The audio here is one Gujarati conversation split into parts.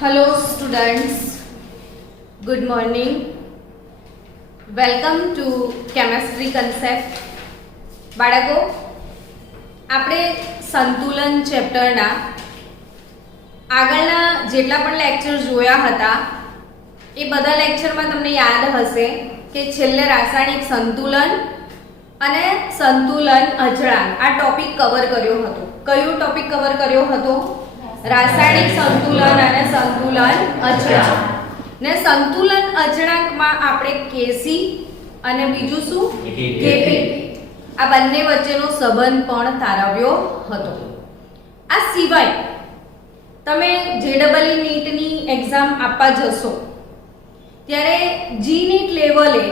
Hello students, good morning. Welcome to chemistry concept. બાળકો, આપણે સંતુલન ચેપ્ટરના આગળના જેટલા પણ લેક્ચર જોયા હતા એ બધા લેક્ચરમાં તમને યાદ હશે કે છેલ્લે રાસાયણિક સંતુલન અને સંતુલન અચળાંક આ ટોપિક કવર કર્યો હતો. કયો ટોપિક કવર કર્યો હતો? રાસાયણિક સંતુલન અને સંતુલન અચળાંક. ને સંતુલન અચળાંકમાં આપણે કેસી અને બીજું શું કેપી આ બંને વચ્ચેનો સંબંધ પણ તારવ્યો હતો. આ સિવાય તમે જેડબલઈ નીટની એક્ઝામ આપવા જશો ત્યારે જી નીટ લેવલે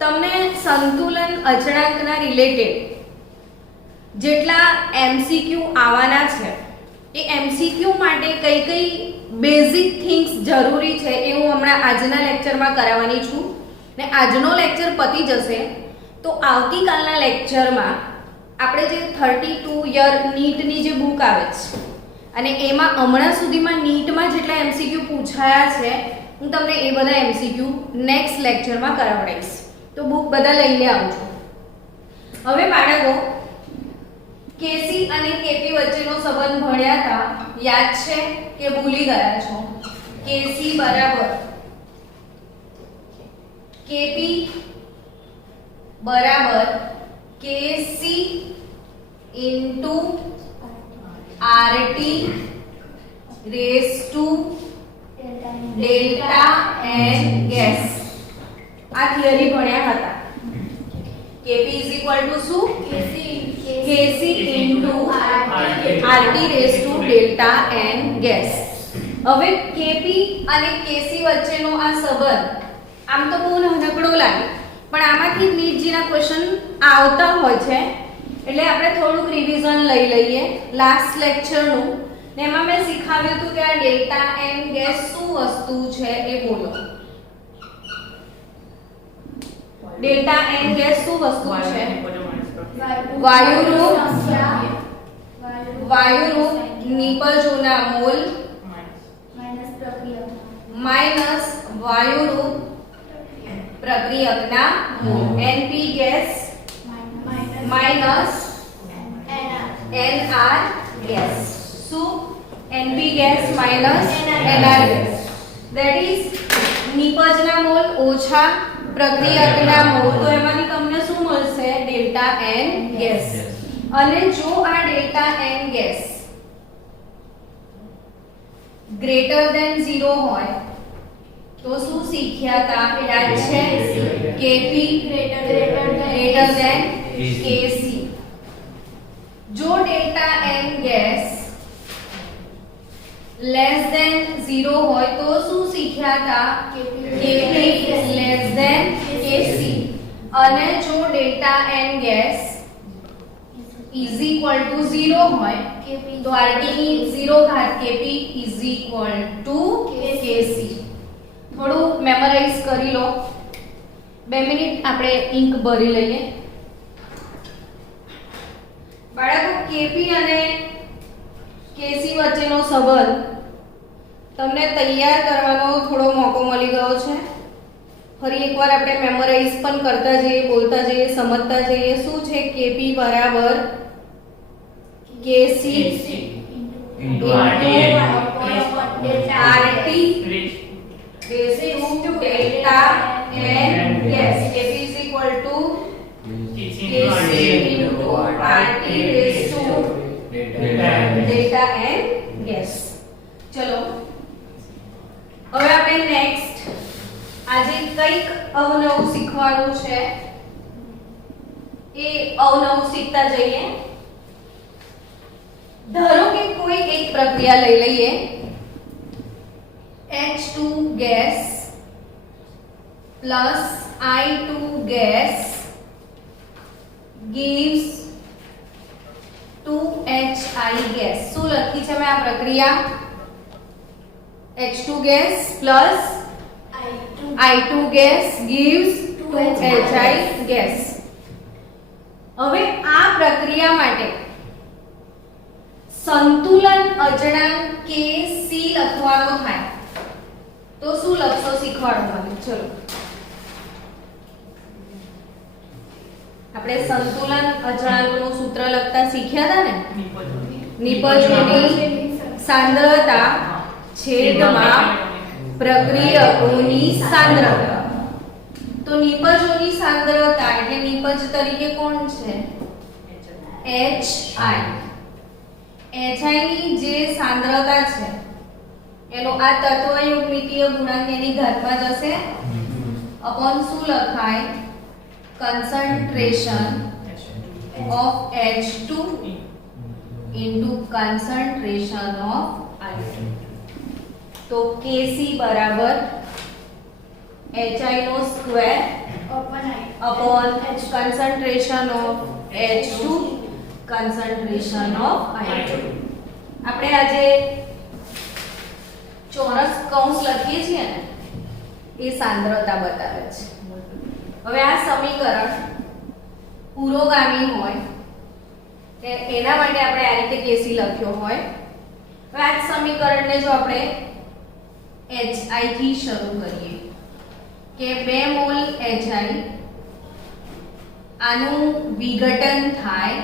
તમને સંતુલન અચળાંકના રિલેટેડ જેટલા એમસીક્યુ આવવાના છે એ એમસીક્યુ માટે કઈ કઈ બેઝિક થિંગ્સ જરૂરી છે એ હું હમણાં આજના લેક્ચરમાં કરાવવાની છું. ને આજનો લેક્ચર પતી જશે તો આવતીકાલના લેક્ચરમાં આપણે જે 32 યર નીટની જે બુક આવે છે અને એમાં હમણાં સુધીમાં નીટમાં જેટલા એમસીક્યુ પૂછાયા છે હું તમને એ બધા એમસીક્યુ નેક્સ્ટ લેક્ચરમાં કરાવડાવીશ. તો બુક બધા લઈને આવજો. હવે બાળકો, કેસી અને કેપી વચ્ચેનો સંબંધ ભણ્યા હતા, યાદ છે કે ભૂલી ગયા છો? કેસી બરાબર કેપી બરાબર KC into RT raise to delta N gas. આ થિયરી ભણ્યા હતા. કેપી ઇઝ ઇક્વલ ટુ શું? KC into RT raise to delta N gas. હવે કેપી અને કેસી વચ્ચેનો આ સંબંધ આમ તો બહુ નાનકડો લાગે પણ આમાંથી નીટજીના ક્વેશ્ચન આવતા હોય છે એટલે આપણે થોડુંક રિવિઝન લઈ લઈએ લાસ્ટ લેક્ચરનું. ને એમાં મેં શીખવ્યું હતું કે આ ડેલ્ટા એન ગેસ શું વસ્તુ છે એ બોલો. ડેલ્ટા એન ગેસ શું વસ્તુ છે? વાયુરૂપ નિપજોના મોલ માઈનસ વાયુરૂપ પ્રક્રિયકના mole. NP gas minus NR gas. શું? NP gas minus NR gas. That is નિપજના મોલ ઓછા પ્રક્રિયકના મોલ. તો એમાંથી તમને શું મળશે? Delta N gas. અને જો આ delta N gas greater than 0 હોય તો શું શીખ્યા હતા? યાદ છે? KP greater than KC. જો delta N gas less than 0 હોય તો શું શીખ્યા હતા? KP less than KC. અને જો delta N gas is equal to 0 હોય તો આરટી ની 0 ઘાત KP is equal to KC. થોડું મેમરાઇઝ કરી લો. 2 મિનિટ આપણે ઇંક ભરી લઈએ. બાળકો, કેપી અને કેસી વચ્ચેનો સંબંધ તમને તૈયાર કરવાનો થોડો મોકો મળી ગયો છે. ફરી એકવાર આપણે મેમરાઇઝ પણ કરતા જઈએ, બોલતા જઈએ, સમજતા જઈએ. શું છે? કેપી બરાબર KC into RT raise to delta N gas. KP is equal to KC into RT raise to delta N gas. ચલો હવે આપણે નેક્સ્ટ આજે કંઈક અવનવું શીખવાનું છે એ અવનવું શીખતા જઈએ. ધારો કે કોઈ એક પ્રક્રિયા લઈ લઈએ. H2 gas plus I2 gas gives 2HI gas. શું લખી છે મેં આ પ્રક્રિયા? H2 gas plus I2 gas gives 2HI gas. હવે આ પ્રક્રિયા માટે સંતુલન અચળાંક Kc લખવાનો થાય. તો શું લખશો શીખવાડો મને. ચલો આપણે સંતુલન અચળાંકનું સૂત્ર લખતા શીખ્યા હતા ને. નિપજોની સાંદ્રતા છેદમાં પ્રક્રિયકોની સાંદ્રતા. તો નિપજોની સાંદ્રતા એટલે નિપજ તરીકે કોણ છે? HI ની જે સાંદ્રતા છે એનો આ તત્વયુગ્મિતીય ગુણાંક એની ઘાતમાં જશે અપોન શું લખાય? concentration of H2 into concentration of I2. તો Kc બરાબર HI નો square upon concentration of H2 concentration of I2. આપણે આજે ચોરસ કૌંસ લખીએ છીએ ને એ સાંદ્રતા બતાવે છે. હવે આ સમીકરણ પુરોગામી હોય એના માટે આપણે આ રીતે Kc લખ્યો હોય. હવે આ સમીકરણને જો આપણે HI થી શરૂ કરીએ કે 2 મોલ HI આનું વિઘટન થાય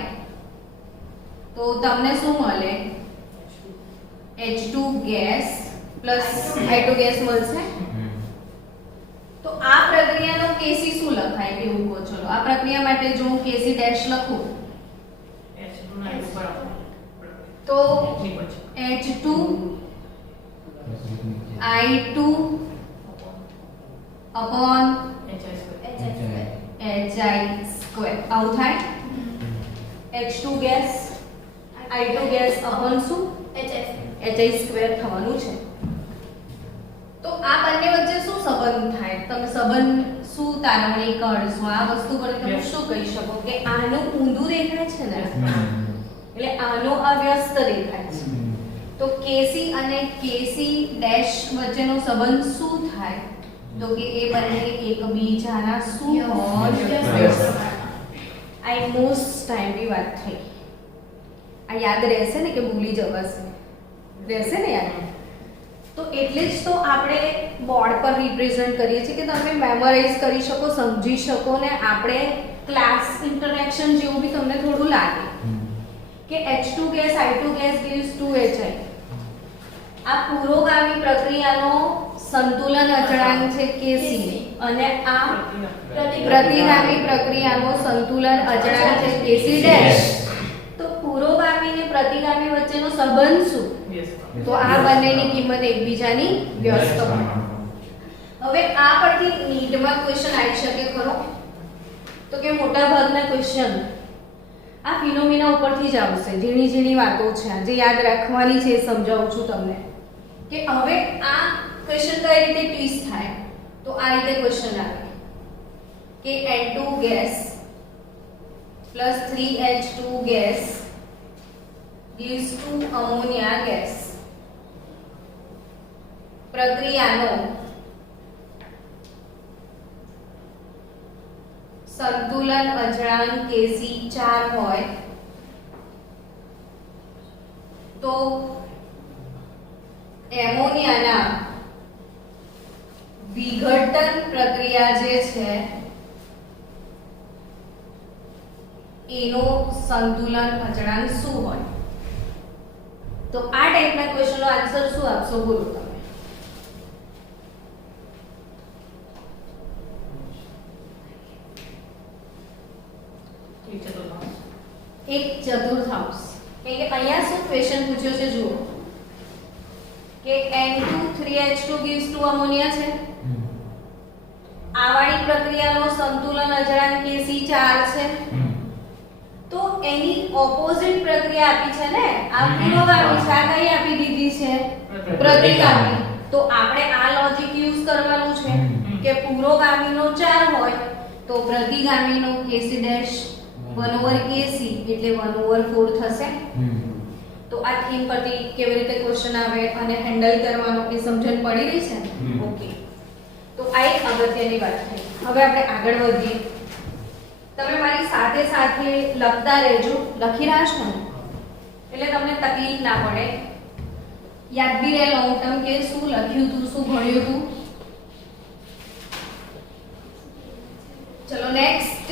તો તમને શું મળે? H2 gas plus I2 gas મળશે. તો આ પ્રક્રિયાનો Kc શું લખાય એવું કહો. ચલો આ પ્રક્રિયા માટે જો હું Kc ડેશ લખું તો H2 I2 upon HI square આવું થાય. H2 gas I2 gas upon શું? HI સ્ક્વેર થવાનું છે. તો આ બંને વચ્ચે શું સંબંધ થાય? તમે સંબંધ શું તારવણી કરશો? આ વસ્તુ પર તમે શું કહી શકો કે આનું ઊંધું દેખાય છે ને એટલે આનો અવ્યસ્ત દેખાય છે. તો Kc અને Kc ડેશ વચ્ચેનો સંબંધ શું થાય? તો કે એ બંને એકબીજાના શું હોય? આ મોસ્ટ ટાઈમની વાત થઈ. આ યાદ રહેશે ને કે ભૂલી જવાશે? રહેશે ને યાદ? તો એટલે જ તો આપણે બોર્ડ પર રિપ્રેઝન્ટ કરીએ છીએ કે તમે મેમરાઇઝ કરી શકો, સમજી શકો ને આપણે ક્લાસ ઇન્ટરેક્શન જેવું બી તમને થોડું લાગે કે H2 gas I2 gas gives 2HI. આ પુરોગામી પ્રક્રિયાનો સંતુલન અચળાંક છે Kc અને આ પ્રતિગામી પ્રક્રિયાનો સંતુલન અચળાંક છે Kc ડેશ. તો પુરોગામી અને પ્રતિગામી વચ્ચેનો સંબંધ શું? તો આ બંનેની કિંમત એકબીજાની વ્યસ્ત હોય. હવે આ પરથી નીટમાં ક્વેશ્ચન આવી શકે ખરો? તો કે મોટા ભાગના ક્વેશ્ચન આ ફિનોમિના ઉપરથી જ આવશે. ઝીણી ઝીણી વાતો છે જે યાદ રાખવાની છે એ સમજાવું છું તમને કે હવે આ ક્વેશ્ચન કઈ રીતે ટ્વિસ્ટ થાય. તો આ રીતે ક્વેશ્ચન આવે કે N2 gas plus 3H2 gas gives 2 ammonia gas. પ્રક્રિયાનો સંતુલન અચળાંક Kc 4 હોય તો એમોનિયાના વિઘટન પ્રક્રિયા જે છે એનો સંતુલન અચળાંક શું હોય? તો આ ટાઈપના ક્વેશ્ચનનો આન્સર શું આપશો બોલો તમે? એક ચતુર્થાંશ. કે અહીંયા શું ક્વેશ્ચન પૂછ્યો છે જુઓ કે N2 3H2 gives 2 ammonia છે. આવાળી પ્રક્રિયાનો સંતુલન અચળાંક Kc 4 છે. તો એની ઓપોઝિટ પ્રક્રિયા આપી છે ને આ પુરોગામી છે, આ કઈ આપી દીધી છે? પ્રતિગામી. તો આપણે આ લોજિક યુઝ કરવાનું છે કે પુરોગામીનો 4 હોય તો પ્રતિગામીનો Kc ડેશ 1/Kc એટલે 1/4 થશે. તો આ થીમ પરથી કેવી રીતે ક્વેશ્ચન આવે અને હેન્ડલ કરવાનો એ સમજણ પડી રહી છે ને? ઓકે. તો આ એક અગત્યની વાત થઈ. હવે આપણે આગળ વધીએ. તમે મારી સાથે સાથે લખતા રહેજો. લખી રહ્યા છો ને એટલે તમને તકલીફ ના પડે. યાદ બી રહે લોંગ ટર્મ કે શું લખ્યું હતું, શું ભણ્યું હતું. ચલો નેક્સ્ટ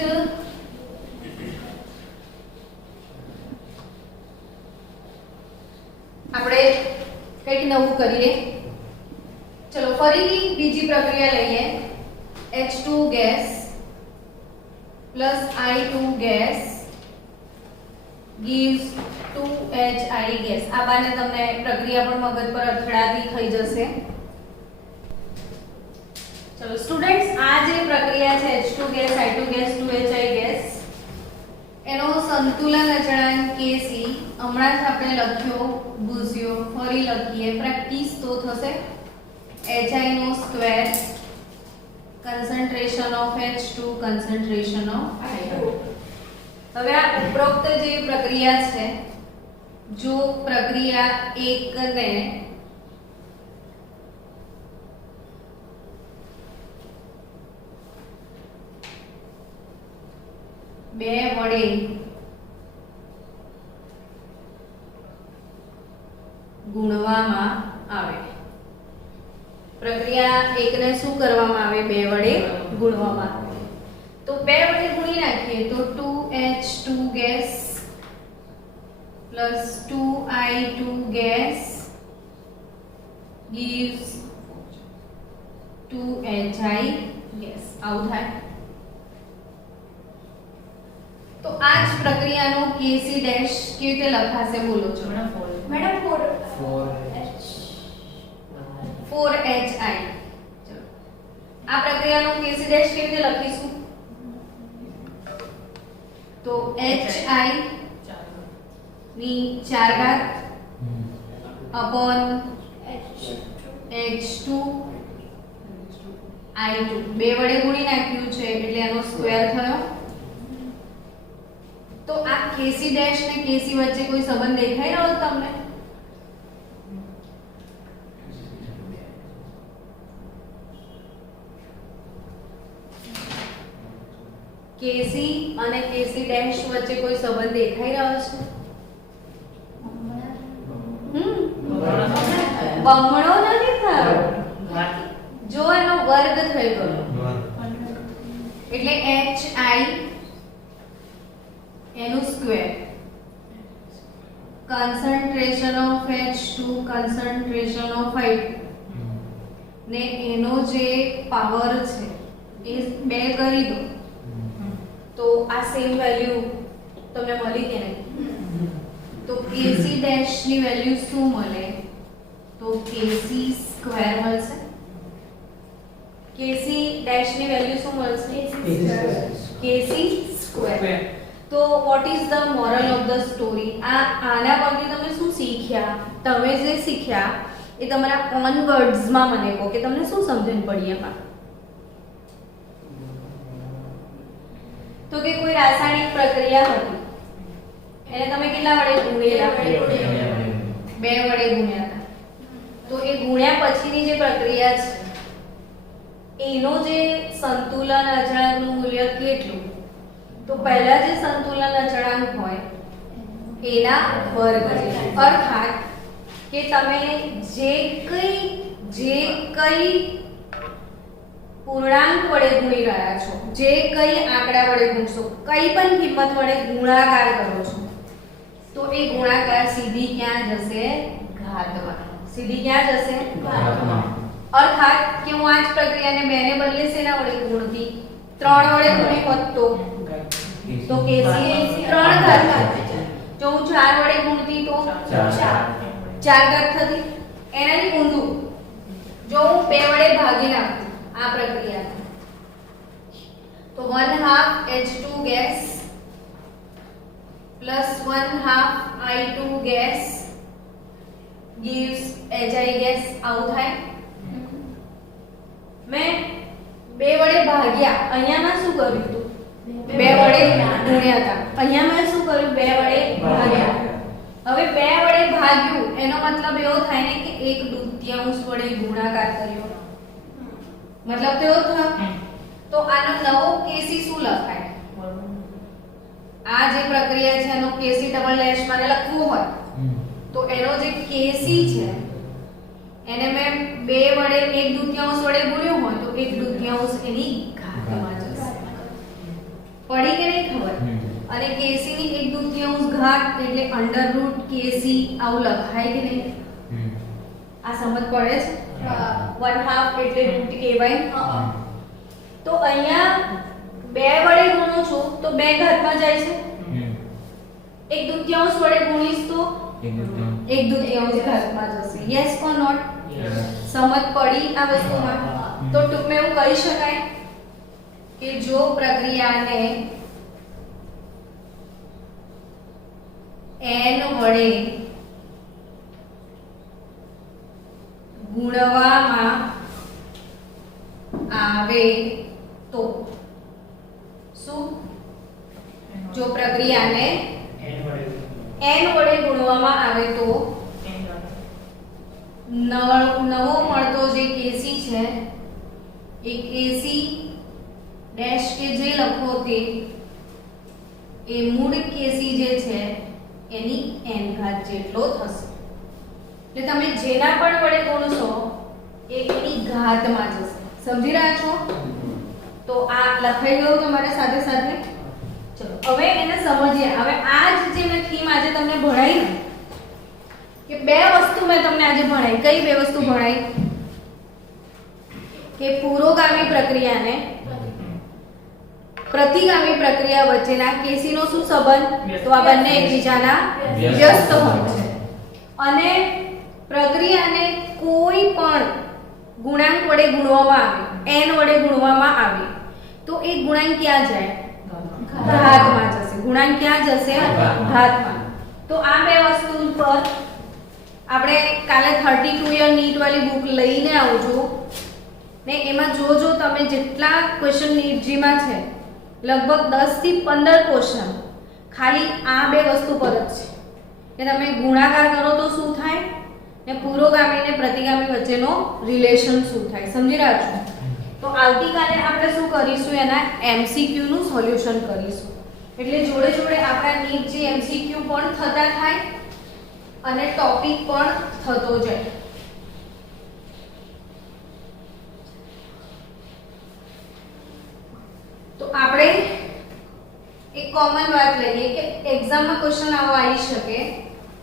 આપણે કંઈક નવું કરીએ. ચલો ફરીથી બીજી પ્રક્રિયા લઈએ. H2 gas plus I2 gas gives 2HI gas. આ બાને તમને પ્રક્રિયા પણ મગજ પર અથડાતી થઈ જશે. ચલો સ્ટુડન્ટ્સ, આ જે પ્રક્રિયા છે H2 gas I2 gas 2HI gas, એનો સંતુલન અચળાંક Kc હમણાં જ આપણે લખ્યો, ભૂસ્યો, ફરી લખીએ, પ્રેક્ટિસ તો થશે. HI નો square concentration of H2 concentration of I2. હવે આ ઉપરોક્ત જે પ્રક્રિયા છે, જો પ્રક્રિયા 1 ને બે વડે ગુણવામાં આવે, પ્રક્રિયા 1 ને શું કરવામાં આવે? 2 વડે ગુણવામાં આવે. તો 2 વડે ગુણી નાખીએ તો 2H2 gas plus 2I2 gas gives 2HI gas. આવું થાય. તો આ જ પ્રક્રિયાનો Kc ડેશ કેવી રીતે લખાશે બોલો છો મેડમ? 4HI. ચલો આ પ્રક્રિયાનો Kc ડેશ કેવી રીતે લખીશું? તો HI ની 4 ઘાત upon H2 I2. 2 વડે ગુણી નાખ્યું છે એટલે એનો સ્ક્વેર થયો. તો આ Kc ડેશ ને Kc વચ્ચે કોઈ સંબંધ દેખાઈ રહ્યો તમને? Kc અને Kc ડેશ વચ્ચે કોઈ સંબંધ દેખાઈ રહ્યો છે? બમણો નથી થયો, જો એનો વર્ગ થઈ ગયો એટલે HI એનું square concentration of H2 concentration of I2 ને એનો જે પાવર છે એ 2 કરી દો તો આ સેમ વેલ્યુ તમને મળી કે નહીં? તો Kc ડેશ ની વેલ્યુ શું મળે? તો Kc સ્ક્વેર મળશે. Kc ડેશ ની વેલ્યુ શું મળશે? Kc square. તો what is the moral of the story? આના પરથી તમે શું શીખ્યા? તમે જે શીખ્યા એ તમારા ઓન વર્ડ્સ માં મને કહો કે તમને શું સમજણ પડી એમાં. તો કે કોઈ રાસાયણિક પ્રક્રિયા હતી, એને તમે કેટલા વડે ગુણ્યા? 2 વડે ગુણ્યા હતા. તો એ ગુણ્યા પછીની જે પ્રક્રિયા છે એનો જે સંતુલન અચળાંકનું મૂલ્ય કેટલું? તો પહેલા જે સંતુલન અચળાંક હોય એના વર્ગ છે. અર્થાત કે તમે જે કઈ પૂર્ણાંક વડે ગુણી રહ્યા છો, જે કઈ આંકડા વડે ગુણશો, કઈ પણ કિંમત વડે ગુણાકાર કરો છો, તો એ ગુણાકાર સીધી ક્યાં જશે? ઘાતમાં. સીધી ક્યાં જશે? ઘાતમાં. અર્થાત કે હું આ જ પ્રક્રિયાને 2 ને બદલે શેના વડે ગુણતી? 3 વડે ગુણી હોત તો Kc 3 ઘાત. જો હું 4 વડે ગુણતી તો 4 ઘાત થતી. એનાથી ઊંધું જો હું 2 વડે ભાગી નાખું આ પ્રક્રિયા તો 1/2 H2 gas plus 1/2 I2 gas gives HI gas. આવું થાય. મેં 2 વડે ભાગ્યા, અહીંયામાં શું કર્યું હતું? 2 વડે ગુણ્યા હતા. અહીંયા મેં શું કર્યું? 2 વડે ભાગ્યા. હવે 2 વડે ભાગ્યું એનો મતલબ એવો થાય ને કે 1/2 વડે ગુણાકાર કર્યો, મતલબ તો એવો થયો. તો આનો નવો Kc શું લખાય? આ જે પ્રક્રિયા છે એનો Kc ડબલ ડેશ મારે લખવું હોય તો એનો જે Kc છે એને મેં 2 વડે 1/2 વડે ગુણ્યું હોય તો 1/2 એની ઘાતમાં જશે. અને KC ની 1/2 ઘાત એટલે √KC આવું લખાય કે નહીં? આ સમજ પડે છે? 1/2 એટલે √t કહેવાય. તો અહીંયા 2 વડે ગુણું છું તો 2 ઘાતમાં જાય છે. 1/2 વડે ગુણીશ તો 1/2 ઘાતમાં જશે. Yes or not? સમજ પડી આ વસ્તુમાં? તો ટૂંકમાં એવું કહી શકાય કે જો પ્રક્રિયાને n વડે ગુણવામાં આવે તો શું? જો પ્રક્રિયાને n વડે ગુણવામાં આવે તો નવો મળતો જે KC છે એ KC ડેશ કે જે લખો તે એ મૂળ KC જે છે એની n ઘાત જેટલો થશે. એટલે તમે જેના પણ વડે ગુણશો એ એની ઘાતમાં જશે. સમજી રહ્યા છો? તો આ લખાઈ ગયું તમારે સાથે સાથે. ચલો હવે એને સમજીએ. હવે આ જ જે મેં થીમ આજે તમને ભણાવી ને કે 2 વસ્તુ મેં તમને આજે ભણાવી. કઈ 2 વસ્તુ ભણાવી? કે પુરોગામી પ્રક્રિયાને પ્રતિગામી પ્રક્રિયા વચ્ચેના KC નો શું સંબંધ? તો આ બંને એકબીજાના વ્યસ્ત હોય છે. અને પ્રક્રિયાને કોઈ પણ ગુણાંક વડે ગુણવામાં આવે, n વડે ગુણવામાં આવે તો એ ગુણાંક ક્યાં જાય? ઘાતમાં જશે. ગુણાંક ક્યાં જશે? ઘાતમાં. તો આ 2 વસ્તુ પર આપણે કાલે 32 યર નીટ વાળી બુક લઈને આવજો ને એમાં જોજો તમે જેટલા ક્વેશ્ચન નીટ જીમાં છે લગભગ 10 થી 15 ક્વેશ્ચન ખાલી આ 2 વસ્તુ પર જ છે કે તમે ગુણાકાર કરો તો શું થાય ને પુરોગામી ને પ્રતિગામી વચ્ચેનો રિલેશન શું થાય. સમજી રહ્યા છો? તો આવતીકાલે આપણે શું કરીશું? એના MCQ નું સોલ્યુશન કરીશું. એટલે જોડે જોડે આપણા નીટ જે MCQ પણ થતા થાય અને ટોપિક પણ થતો જાય. તો આપણે એક કોમન વાત લઈએ કે એક્ઝામમાં ક્વેશ્ચન આવો આવી શકે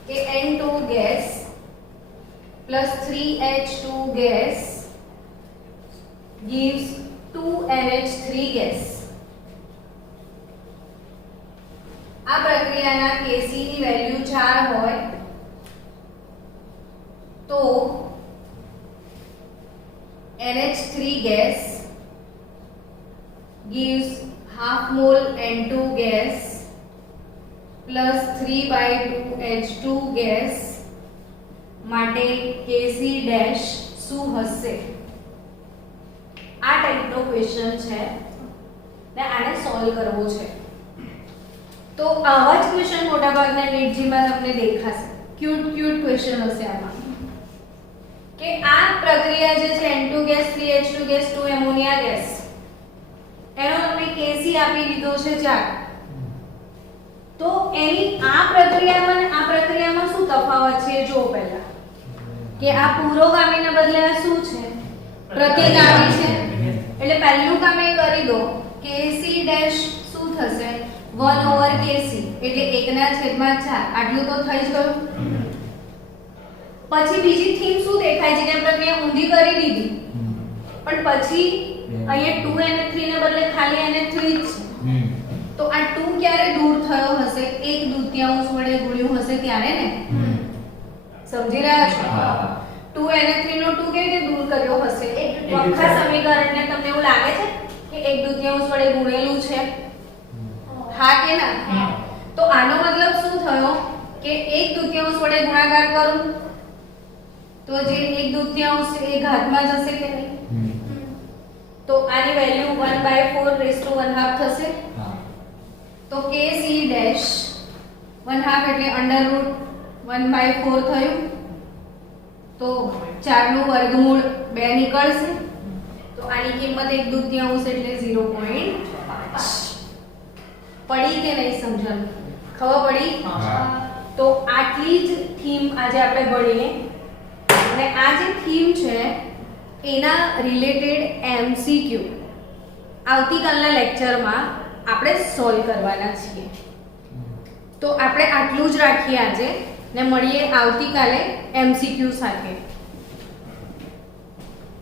કે N2 gas plus 3H2 gas gives 2NH3 gas. આ પ્રક્રિયાના KC ની વેલ્યુ 4 હોય તો NH3 gas gives half mole N2 gas plus 3/2 H2 gas માટે KC ડેશ શું હશે? આ ટાઈપનો ક્વેશ્ચન છે ને આને સોલ્વ કરવો છે. તો આવા જ ક્વેશ્ચન મોટાભાગના નીટજીમાં તમને દેખાશે. ક્યુટ ક્વેશ્ચન હશે આમાં કે આ પ્રક્રિયા જે છે N2 gas 3H2 gas 2 ammonia gas એનો તમને KC આપી દીધો છે 4. તો એની આ પ્રક્રિયામાં શું તફાવત છે જો પહેલા કે આ પુરોગામીને બદલે આ શું છે? પ્રતિગામી છે. એટલે પહેલું કામ એ કરી દો KC ડેશ શું થશે? 1/KC એટલે 1/4. આટલું તો થઈ જ ગયું. પછી બીજી થીમ શું દેખાય છે કે પ્રક્રિયા ઊંધી કરી દીધી પણ પછી અહીંયા 2NH3 ને બદલે ખાલી NH3 જ છે. તો આ 2 ક્યારે દૂર થયો હશે? 1/2 વડે ગુણ્યું હશે ત્યારે ને. સમજી રહ્યા છો? 2NH3 નો 2 કેવી રીતે દૂર કર્યો હશે? એક આખા સમીકરણને તમને એવું લાગે છે કે 1/2 વડે ગુણેલું છે? હા કે ના? તો આનો મતલબ શું થયો કે 1/2 વડે ગુણાકાર કરું તો જે 1/2 એ ઘાતમાં જશે કે નહીં? તો આની વેલ્યુ 1/4 થશે. તો KC ડેશ 1/2 એટલે √1/4 થયું. તો 4 નું વર્ગમૂળ 2 નીકળશે. તો આની કિંમત 1/2 એટલે 0.5. પડી કે નહીં સમજણ? ખબર પડી? તો આટલી જ થીમ આજે આપણે ભણીએ અને આ જે થીમ છે એના રિલેટેડ MCQ આવતીકાલના લેક્ચરમાં આપણે સોલ્વ કરવાના છીએ. તો આપણે આટલું જ રાખીએ આજે ને મળીએ આવતીકાલે MCQ સાથે.